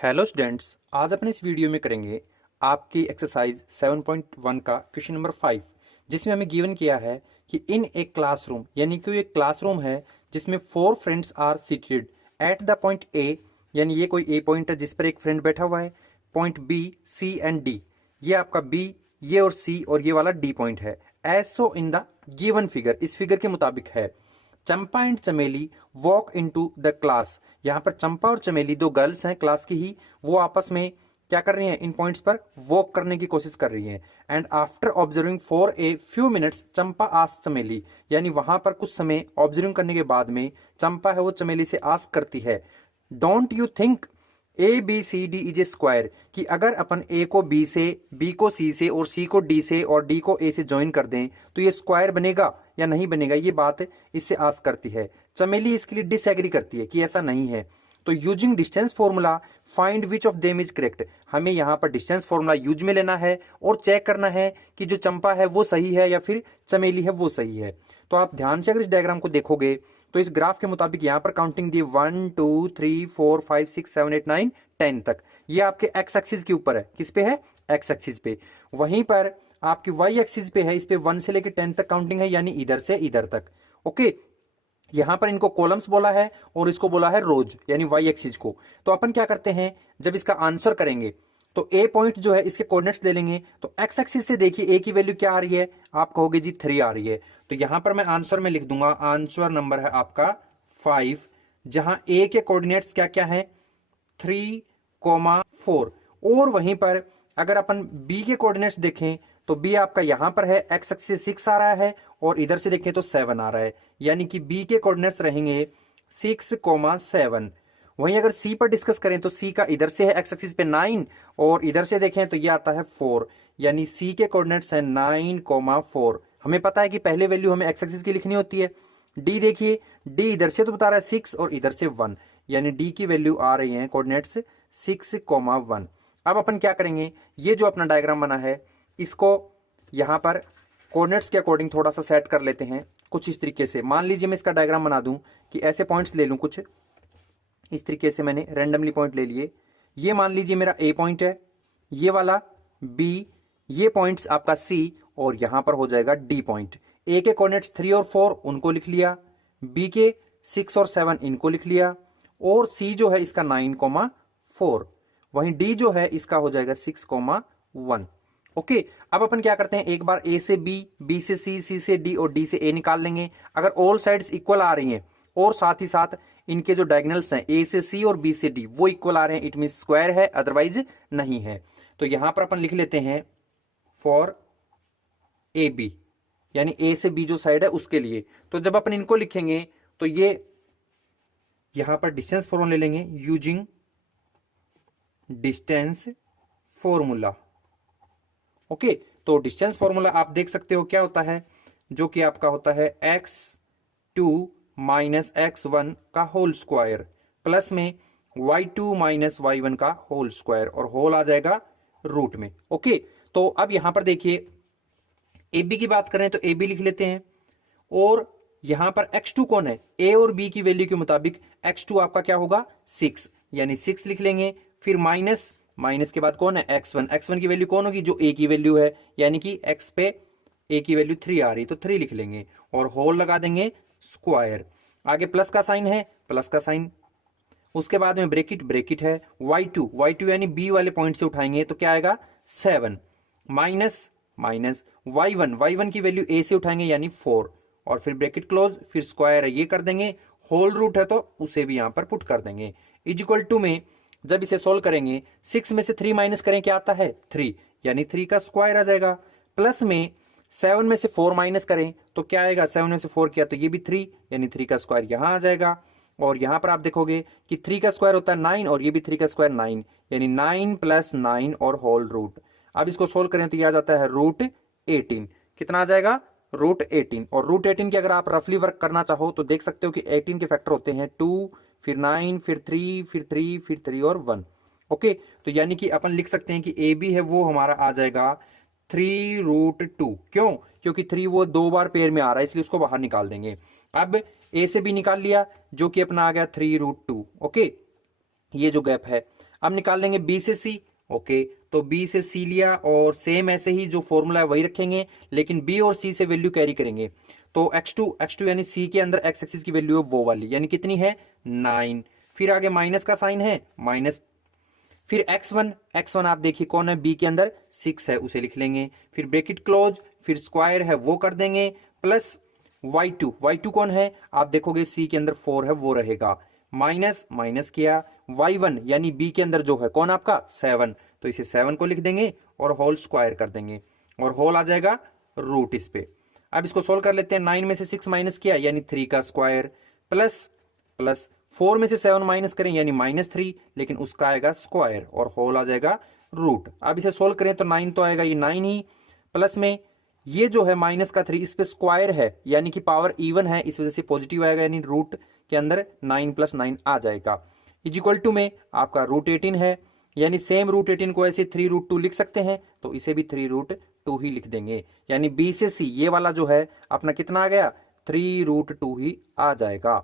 Hello students, आज अपने इस वीडियो में करेंगे आपकी एक्सरसाइज 7.1 का क्वेश्चन नंबर 5, जिसमें हमें गिवन किया है कि इन ए क्लासरूम, यानी कि एक क्लासरूम है जिसमें 4 friends are seated at the point A, यानी ये कोई ए पॉइंट है जिस पर एक फ्रेंड बैठा हुआ है। Point B, C and D, ये आपका बी, ये और सी और ये वाला डी पॉइंट है। As so in the given figure, इस फिगर के मुताबिक है। Champa and Chameli walk into the class. यहाँ पर चंपा और चमेली दो गर्ल्स हैं क्लास की ही, वो आपस में क्या कर रही हैं, इन पॉइंट्स पर वॉक करने की कोशिश कर रही हैं। And after observing for a few minutes Champa ask चमेली, यानी वहां पर कुछ समय ऑब्जर्विंग करने के बाद में चंपा है वो चमेली से आस्क करती है, don't you think A B C D is a square, कि अगर अपन ए को बी से, बी को सी से और सी को डी से और डी को ए से ज्वाइन कर दें तो ये स्क्वायर बनेगा या नहीं बनेगा, ये बात इससे आस्क करती है। चमेली इसके लिए डिसएग्री करती है कि ऐसा नहीं है। तो using distance formula find which of them is correct, हमें यहाँ पर डिस्टेंस फॉर्मूला यूज में लेना है और चेक करना है कि जो चंपा है वो सही है या फिर चमेली है वो सही है। तो आप ध्यान से अगर इस डायग्राम को देखोगे तो इस ग्राफ के मुताबिक यहाँ पर काउंटिंग दी 1 2 3 4 5 6 7 8 9 10 तक, ये आपके एक्स एक्सिस के ऊपर है। किस पे है? एक्स एक्सिस पे। वहीं पर आपकी वाई एक्सिस पे है, इस पे 1 से लेकर 10 तक काउंटिंग है, यानी इधर से इधर तक। ओके, यहां पर इनको कॉलम्स बोला है और इसको बोला है रोज, यानी वाई एक्सिस को। तो अपन क्या करते हैं, जब इसका आंसर करेंगे तो ए पॉइंट जो है इसके कोऑर्डिनेट्स ले लेंगे। तो एक्स एक्सिस से देखिए ए की वैल्यू क्या आ रही है, आप कहोगे जी 3 आ रही है। तो यहां पर मैं आंसर में लिख दूंगा, आंसर नंबर है आपका 5, जहां ए के कोऑर्डिनेट्स क्या क्या है, 3,4। और वहीं पर अगर अपन बी के कोऑर्डिनेट्स देखें तो बी आपका यहां पर है, एक्स एक्सिस 6 आ रहा है और इधर से देखें तो 7 आ रहा है, यानी कि बी के कोऑर्डिनेट्स रहेंगे 6,7। वहीं अगर सी पर डिस्कस करें तो सी का इधर से है एक्स एक्सिस पे 9 और इधर से देखें तो ये आता है 4, यानी सी के कोऑर्डिनेट्स है 9,4। हमें पता है कि पहले वैल्यू हमें एक्स एक्सिस की लिखनी होती है। डी देखिए, डी इधर से तो बता रहा है 6 और इधर से 1, यानी डी की वैल्यू आ रही है कोऑर्डिनेट्स 6,1। अब अपन क्या करेंगे, ये जो अपना डायग्राम बना है इसको यहां पर कोऑर्डिनेट्स के अकॉर्डिंग थोड़ा सा सेट कर लेते हैं कुछ इस तरीके से। मान लीजिए मैं इसका डायग्राम बना दूं कि ऐसे पॉइंट्स ले लूं, कुछ इस तरीके से मैंने रैंडमली पॉइंट ले लिए। ये मान लीजिए मेरा ए पॉइंट है, ये वाला बी, ये पॉइंट्स आपका सी और यहां पर हो जाएगा डी पॉइंट। ए के कोऑर्डिनेट्स 3 और 4 उनको लिख लिया, बी के 6 और 7 इनको लिख लिया, और सी जो है इसका 9,4। वहीं डी जो है इसका हो जाएगा 6,1। ओके, अब अपन क्या करते हैं, एक बार ए से बी, बी से सी, सी से डी और डी से ए निकाल लेंगे। अगर ऑल साइड्स इक्वल आ रही हैं और साथ ही साथ इनके जो डायगोनल्स हैं ए से सी और बी से डी वो इक्वल आ रहे हैं, इट मीन स्क्वायर है, अदरवाइज नहीं है। तो यहां पर अपन लिख लेते हैं फॉर ए बी, यानी ए से बी जो साइड है उसके लिए। तो जब अपन इनको लिखेंगे तो ये यहां पर डिस्टेंस फॉर्मूला ले लेंगे, यूजिंग डिस्टेंस फॉर्मूला। ओके, तो डिस्टेंस फॉर्मूला आप देख सकते हो क्या होता है, जो कि आपका होता है x2 माइनस x1 का होल स्क्वायर प्लस में y2 माइनस y1 का होल स्क्वायर, और होल आ जाएगा रूट में। ओके, तो अब यहां पर देखिए ए बी की बात करें तो ए बी लिख लेते हैं, और यहां पर x2 कौन है, a और b की वैल्यू के मुताबिक x2 आपका क्या होगा 6, यानी 6 लिख लेंगे। फिर माइनस, माइनस के बाद कौन है x1, x1 की वैल्यू कौन होगी, जो a की वैल्यू है, यानी कि x पे a की वैल्यू 3 आ रही तो 3 लिख लेंगे और होल लगा देंगे स्क्वायर। आगे प्लस का साइन है, प्लस का साइन, उसके बाद में ब्रेकेट, ब्रेकेट है, y2 यानी b वाले पॉइंट से उठाएंगे तो क्या आएगा 7, माइनस माइनस y1 की वैल्यू a से उठाएंगे यानी 4, और फिर ब्रैकेट क्लोज, फिर स्क्वायर है ये कर देंगे, होल रूट है तो उसे भी यहां पर पुट कर देंगे। इज इक्वल टू में जब इसे सोल्व करेंगे 6 में से 3 माइनस करें क्या आता है 3, यानी 3 का स्क्वायर आ जाएगा। प्लस में 7 में से 4 माइनस करें तो क्या आएगा, 7 में से 4 किया तो ये भी 3, यानी 3 का स्क्वायर यहां आ जाएगा। और यहां पर आप देखोगे कि 3 का स्क्वायर होता है 9 और ये भी 3 का स्क्वायर 9, यानी 9 + 9 और होल रूट। अब इसको सोल्व करें तो ये आ जाता है √18। कितना आ जाएगा, √18। और √18 की अगर आप रफली वर्क करना चाहो तो देख सकते हो कि 18 के फैक्टर होते हैं 2, फिर 9, फिर 3, फिर 3, फिर 3 और 1। ओके, तो यानी कि अपन लिख सकते हैं कि ए बी है वो हमारा आ जाएगा 3√2। क्यों? क्योंकि 3 वो 2 बार पेयर में आ रहा है, इसलिए उसको बाहर निकाल देंगे। अब ए से बी निकाल लिया जो कि अपना आ गया 3√2। ओके, ये जो गैप है। अब निकाल लेंगे बी से सी। ओके, तो बी से सी लिया और सेम ऐसे ही जो फॉर्मूला है वही रखेंगे, लेकिन बी और सी से वैल्यू कैरी करेंगे। तो x2 यानी सी के अंदर x एक्सिस की वैल्यू है वो वाली, यानी कितनी है 9। फिर आगे माइनस का साइन है माइनस, फिर x1 आप देखिए कौन है बी के अंदर 6 है उसे लिख लेंगे, फिर ब्रैकेट क्लोज, फिर स्क्वायर है वो कर देंगे, प्लस y2 कौन है आप देखोगे सी के अंदर 4 है वो रहेगा, माइनस माइनस किया, y1 यानी बी के अंदर जो है कौन आपका 7, तो इसे 7 को लिख देंगे और होल स्क्वायर कर देंगे और होल आ जाएगा रूट इस पे। अब इसको सोल्व कर लेते हैं, 9 में से 6 माइनस किया यानी 3 का स्क्वायर, प्लस प्लस 4 में से 7 माइनस करें यानी -3, लेकिन उसका आएगा स्क्वायर और होल आ जाएगा रूट। अब इसे सोल्व करें तो 9 तो आएगा ये 9 ही, प्लस में ये जो है माइनस का 3 इस पे स्क्वायर है यानी कि पावर इवन है, इस वजह से पॉजिटिव आएगा यानी रूट के अंदर 9 + 9 आ जाएगा। इक्वल टू में आपका √18 है, यानी सेम √18 को ऐसे 3√2 लिख सकते हैं, तो इसे भी 3√2 ही लिख देंगे, यानी बी से सी ये वाला जो है अपना कितना आ गया 3√2 ही आ जाएगा।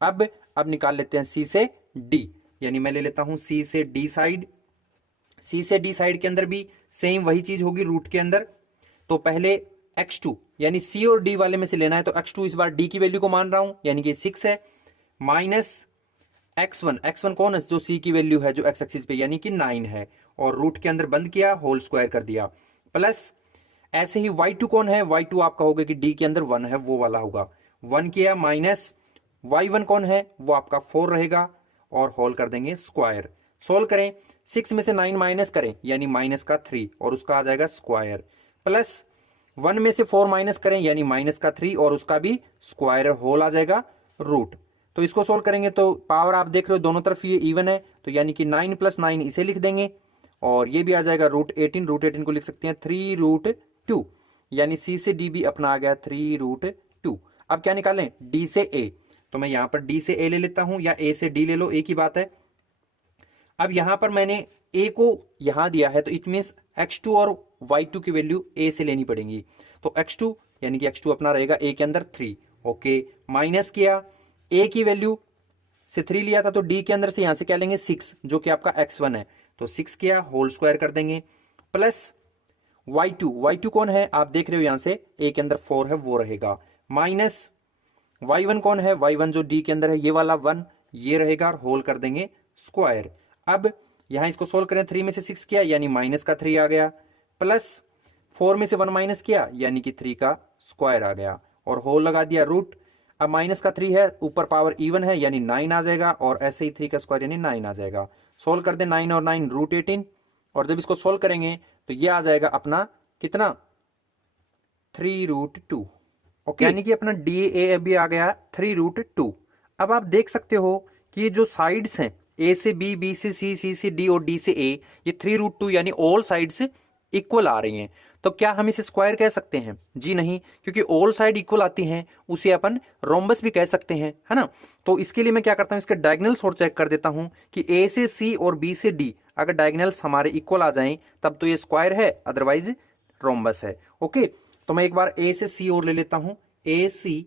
अब निकाल लेते हैं सी से डी, यानी मैं ले लेता हूं सी से डी साइड। सी से डी साइड के अंदर भी सेम वही चीज होगी रूट के अंदर। तो पहले x2 यानी सी और डी वाले में से लेना है, तो x2 इस बार डी की वैल्यू को मान रहा हूं यानी कि 6 है, माइनस x1 कौन है जो सी की वैल्यू है जो x एक्सिस पे यानी कि 9 है, और रूट के अंदर बंद किया होल स्क्वायर कर दिया, प्लस ऐसे ही y2 कौन है, y2 आपका होगा कि डी के अंदर 1 है वो वाला होगा, 1 किया, माइनस y1 कौन है वो आपका 4 रहेगा और होल कर देंगे स्क्वायर। सोल्व करें, 6 में से 9 माइनस करें यानी माइनस का 3 और उसका आ जाएगा स्क्वायर, प्लस 1 में से 4 माइनस करें यानी माइनस का 3 और उसका भी स्क्वायर, होल आ जाएगा रूट। तो इसको सोल्व करेंगे तो पावर आप देख रहे हो दोनों तरफ ये इवन है, तो यानी कि 9 + 9 इसे लिख देंगे और ये भी आ जाएगा √18 को लिख सकते हैं 3√2, यानी सी से डी भी अपना आ गया 3√2। अब क्या निकालें डी से ए, तो मैं यहां पर डी से ए ले लेता हूं या ए से डी ले लो, एक ही बात है। अब यहां पर मैंने ए को यहां दिया है तो इट मींस x2 और y2 की वैल्यू ए से लेनी पड़ेगी, तो x2 यानी कि x2 अपना रहेगा ए के अंदर 3। ओके, माइनस किया, ए की वैल्यू से 3 लिया था तो डी के अंदर से यहां से क्या लेंगे 6 जो कि आपका x1 है, तो 6 किया होल स्क्वायर कर देंगे, प्लस y2 कौन है आप देख रहे हो यहां से ए के अंदर 4 है वो रहेगा, माइनस y1 कौन है, y1 जो डी के अंदर है ये वाला 1 ये रहेगा और होल कर देंगे स्क्वायर। अब यहां इसको सोल्व करें, 3 में से 6 किया यानी माइनस का 3 आ गया, प्लस 4 में से 1 माइनस किया यानी कि 3 का स्क्वायर आ गया और होल लगा दिया रूट। अब माइनस का 3 है ऊपर पावर इवन है यानी 9 आ जाएगा और ऐसे ही 3 का स्क्वायर यानी 9 आ जाएगा। सोल्व कर दे 9 और 9 √18, और जब इसको सोल्व करेंगे तो ये आ जाएगा अपना कितना 3√2। ओके, यानी कि अपना डी ए भी आ गया 3√2। अब आप देख सकते हो कि ये जो साइड्स हैं ए से बी, बी से सी, सी से डी और डी से ए, ये 3√2 यानी ऑल साइड्स इक्वल आ रही हैं। तो क्या हम इसे स्क्वायर कह सकते हैं? जी नहीं, क्योंकि ऑल साइड इक्वल आती हैं उसे अपन रोम्बस भी कह सकते हैं, है ना। तो इसके लिए मैं क्या करता हूं, इसके डायगोनल्स और चेक कर देता हूं कि ए से सी और बी से डी अगर डायगोनल्स हमारे इक्वल आ जाएं तब तो ये स्क्वायर है, अदरवाइज रोम्बस है। ओके, तो मैं एक बार ए से सी और ले लेता हूं, ए सी,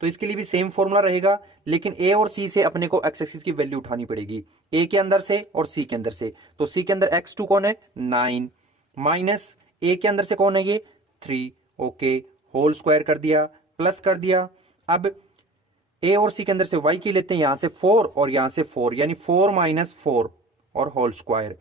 तो इसके लिए भी सेम फॉर्मूला रहेगा, लेकिन ए और सी से अपने को एक्स एक्सिस की वैल्यू उठानी पड़ेगी, ए के अंदर से और सी के अंदर से। तो सी के अंदर x2 कौन है 9, माइनस ए के अंदर से कौन है ये 3। ओके, होल स्क्वायर कर दिया, प्लस कर दिया। अब ए और सी के अंदर से y की लेते हैं, यहां से 4 और यहां से 4 यानी 4 - 4 और होल स्क्वायर।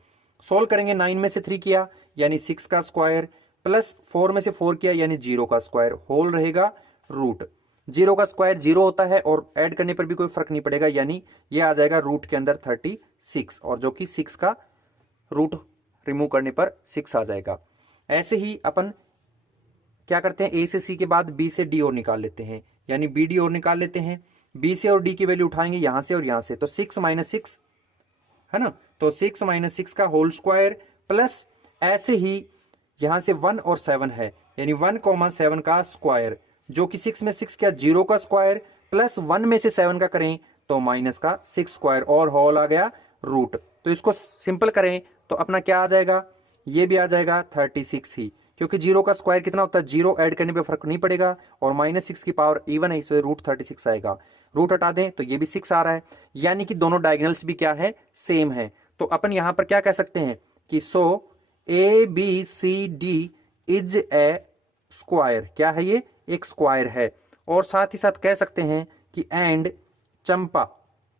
सोल्व करेंगे, 9 में से 3 किया यानी 6 का स्क्वायर, प्लस 4 में से 4 किया यानी 0 का स्क्वायर, होल रहेगा रूट। 0 का स्क्वायर 0 होता है और ऐड करने पर भी कोई फर्क नहीं पड़ेगा, यानी ये आ जाएगा रूट के अंदर 36, और जो कि 6 का रूट रिमूव करने पर 6 आ जाएगा। ऐसे ही अपन क्या करते हैं, ए से सी के बाद बी से डी और निकाल लेते हैं, यानी बी डी और निकाल लेते हैं। बी से और डी की वैल्यू उठाएंगे यहां से और यहां से, तो 6 - 6 है ना, तो 6 - 6 का होल स्क्वायर, प्लस ऐसे ही यहां से 1 और 7 है यानी 1, 7 का स्क्वायर, जो कि 6 में 6 क्या 0 का स्क्वायर, प्लस 1 में से 7 का करें तो माइनस का 6 स्क्वायर और होल आ गया रूट। तो इसको सिंपल करें तो अपना क्या आ जाएगा, ये भी आ जाएगा 36 ही, क्योंकि 0 का स्क्वायर कितना होता है 0 ऐड करने पे फर्क नहीं पड़ेगा, और -6 की पावर इवन है इसलिए √36 आएगा। रूट हटा दें तो ये भी 6 आ रहा है, यानी कि दोनों डायगोनल्स भी क्या है सेम है। तो अपन यहां पर क्या कह सकते हैं कि सो ABCD इज ए स्क्वायर, क्या है ये, एक स्क्वायर है। और साथ ही साथ कह सकते हैं कि एंड चंपा,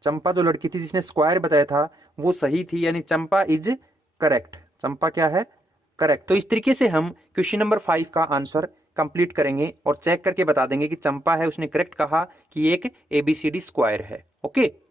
चंपा जो लड़की थी जिसने स्क्वायर बताया था वो सही थी, यानी चंपा इज करेक्ट, चंपा क्या है, करेक्ट। तो इस तरीके से हम क्वेश्चन नंबर 5 का आंसर कंप्लीट करेंगे और चेक करके बता देंगे कि चंपा है उसने करेक्ट कहा कि एक ABCD स्क्वायर है। ओके।